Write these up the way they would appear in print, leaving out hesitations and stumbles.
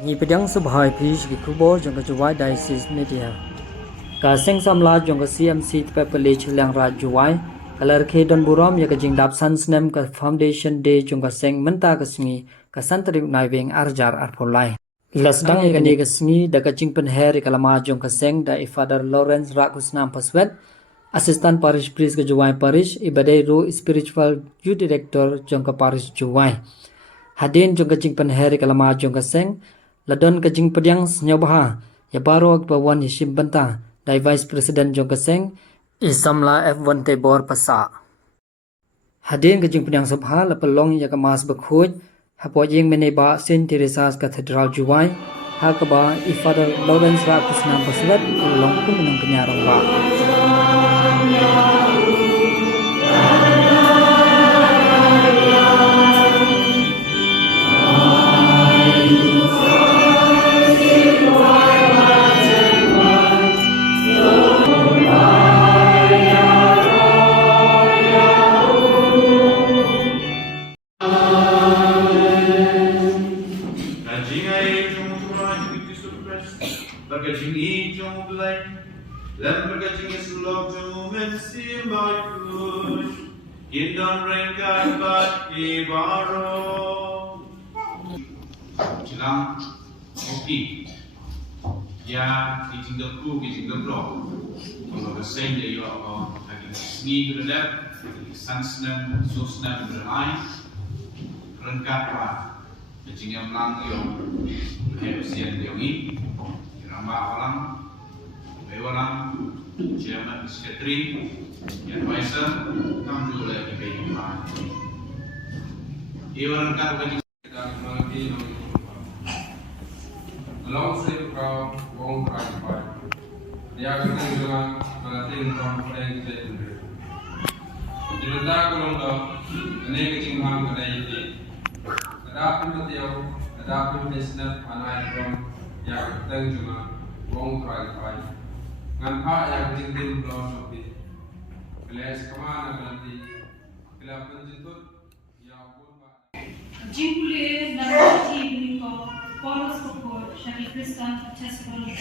Ni pedang sebagai pis di kubur jangka juai diocese media. Ka seng samla jangka CMC TPEP-PALE-CHILIANGRAJ juai kalar ke don buram ya kajing dap san snem ka foundation day jangka seng menta kasmi ka santarik naibeng arjar arpolai. Lasdang ya kani kasmi da kajing penher kalama jangka seng da Father Lawrence Rakusnam Paswet Assistant Parish Priest ke juai parish ibadai ru spiritual youth director jangka parish juai. Hadin jangka jing penher kalama jangka seng ladon kajing pediang senyabaha ya baro bawan yishim benta dai vice president jong kaseng SAMLA F1 tebor pasa hadin kajing pediang sabha la pelong ya kamas bekhuj hapo jing meneba Saint Teresa's Cathedral juai ha kaba Father Lawrence Rakusnam Paswet long kum menang penyarong ba Chilang oki ya kijinggap ku kijinggap lo kalau kesain dia yo lagi seni berada sansnem susnem berai rengkat lah kijinggap lang yo herusian yo ni ramba orang bewalang chairman secretary advisor kam dulu lagi bayi Iwan rengkat bagi alongside kau wong private dia akan dengan melatih konferensi itu jadi kalau dah ini kecil ham kedai itu ada pun dia ada pun business mana itu yang kita cuma wong private ngan pak yang kecil belum sampai kelas kemana nanti kelas penjentut yang pun Jingule nanti ini kau polos support Shaki Kristan testimony.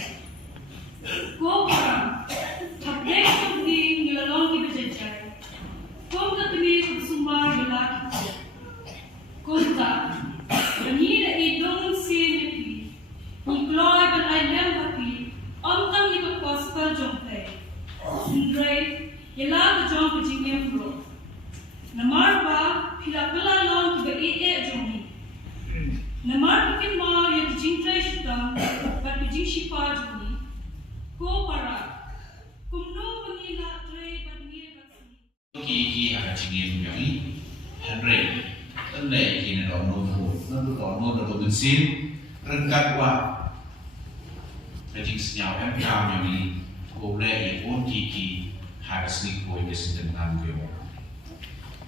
Go para tablet kami nilalong kibajajay. Kung kami bersumbar lelaki, kunta banira idong sinipi, nikloy ban ayam tapi, angkang ikut gospel jompe. Sindray yelag jom kejingem bro. Namar ba pilapila long kibai jomi. Namar bikin ma yang jingtrai shutang, but bijing shipa jomi. Ko para, kumno pangila tray but ngira kasi. Ki ada cingin yang ini Henry, tandai kini dong nopo, nanti dong nopo bensin rengkat wa. Kajing senyap yang ini, boleh pun kiki harus nikoi kesenjangan kau.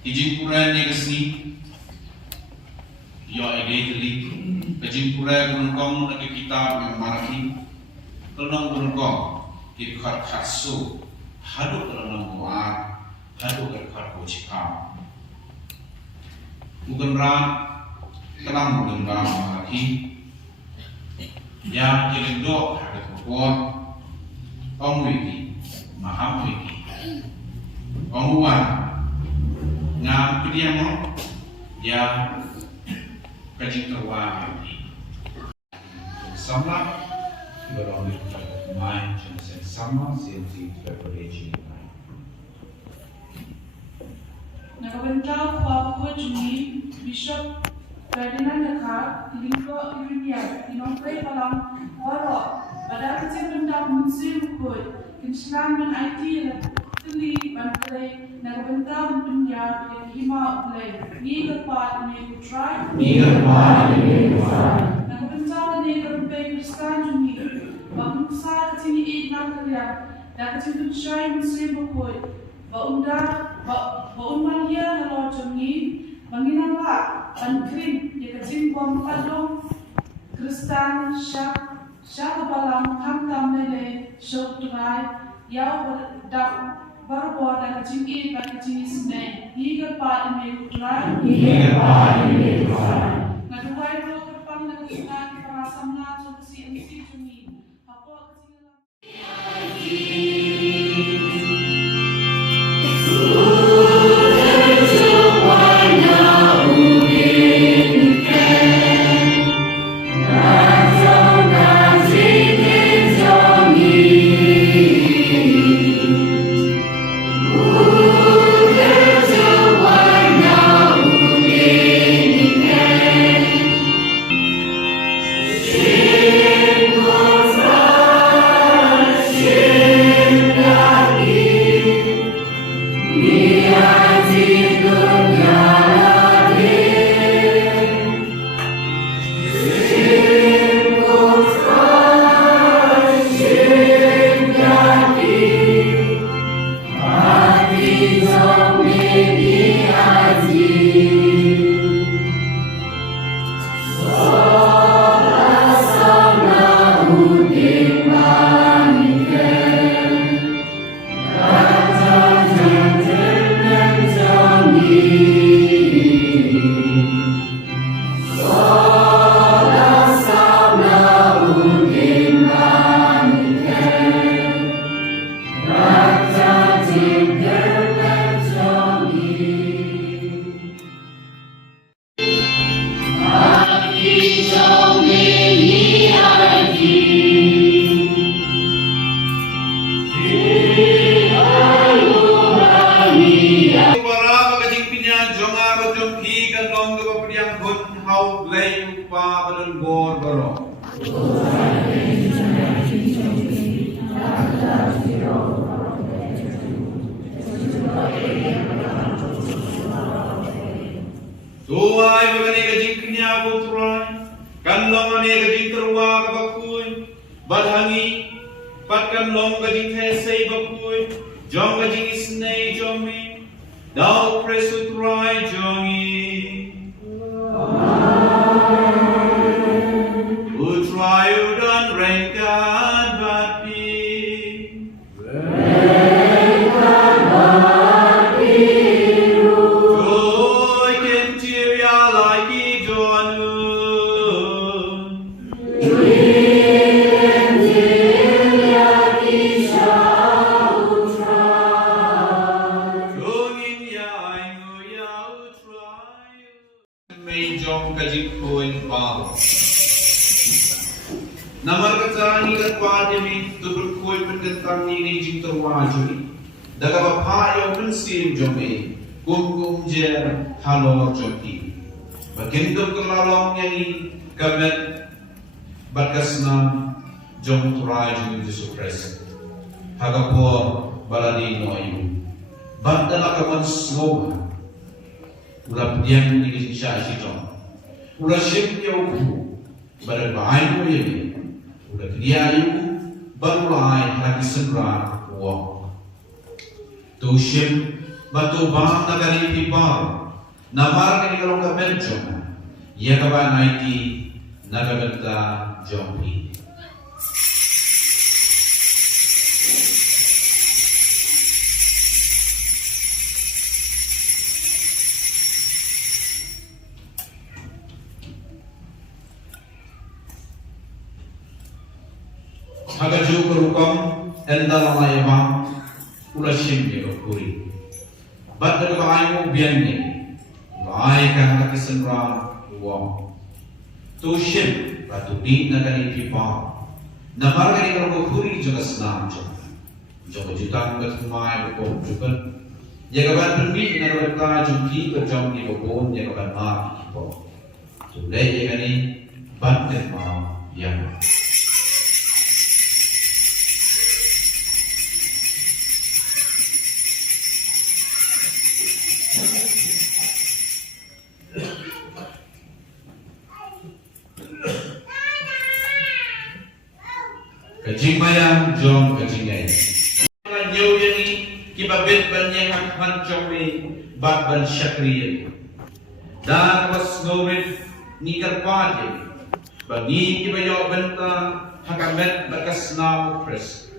Ijin pura ni kesini, yo ide teli. Ijin pura gunung nak kitab yang marahi, kelong gunung kikar khassu, hadu kelong doa, hadu kikar kocikam. Bukan ran, kelam bukan ran marahi. Ya jadi do harus berbuat, wiki, maham wiki, wan. Ngam dia mo ya kajing terwah ini SAMLA berlalu main jenis SAMLA CMC TPEP-PALE-CHILIANGRAJ Nakabentang ko jumi Bishop Ferdinand Nakar Lingko Iridia Tinongkay palang walo pada kecil bentang musim kod kinsilang man IT tuli bantai nakabentang punya yang hima ulay ni kepat ni try nakabentang ni kerupai Kristan jumi bangsa kecil ni nak kalian dah kecil tu try musim kod baunda baun dia kalau jumi banginang pak bankrim dia kecil buang padong Kristan syak kebalang hamtam lele syok turai yau dak baru dah kecil kat kecil senai hingga pada minggu turai ngaduai lo kepang nak kita para samla Tuai bagani gajing kenya butrai, kanlong ane gajing terwa bakui, badhangi, pat kanlong gajing thesei bakui, jong gajing isnei jomi, dau presutrai jongi. Utrai udan rengkan bati. Namar kacani kat mi tu berkoi pendetang ni jing terwajui. Daga bapa yo pensim jome kum jer halor joki. Bagintum kelalong yang kamet bagasnam jom turaju Yesus Kristus. Hagapo baladi noyu. Bandala kaman slow. Ulah diam ni syashi jom. Ulah shim yo pada bahan yo ye. Udah dia itu berulai lagi senra wong. Tushim batu bang nagari pipal. Namar kini kalau nggak bencong, ya kawan naiki nagabenta jompi. Hagaju kerukam endal mayamam ulah shimye kuri. Bat daga ayu bianne. Lai kan kakisenra wong. Tu shim batu di nagani pipa. Namar kani kalau kuri juga senam jo. Jo jutaan berkumai berkom juga. Ya kawan pergi nagata jumpi berjam di berkom ya kawan mar kipo. Sudah ya kani bat mau yang. Kajing mayang jom kajing ay. Nyaw yani kibabit banyang hakman jome bat ban syakriya. Dan was ngawit ni karpade. Bagi kibayo benta hakamet bakas na pres.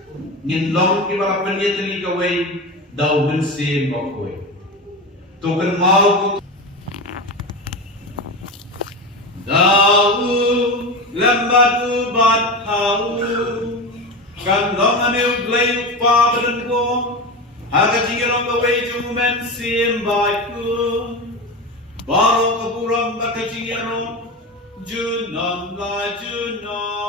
Nginlong kibala penyetli kaway daw bensin bakoy. Tukan mau daw lambatu bat hau Kan long anu glay pa badan ko. Haga jingirong gaway jumen sim bai ku. Baro kapuram bakajingirong. Junon la junon.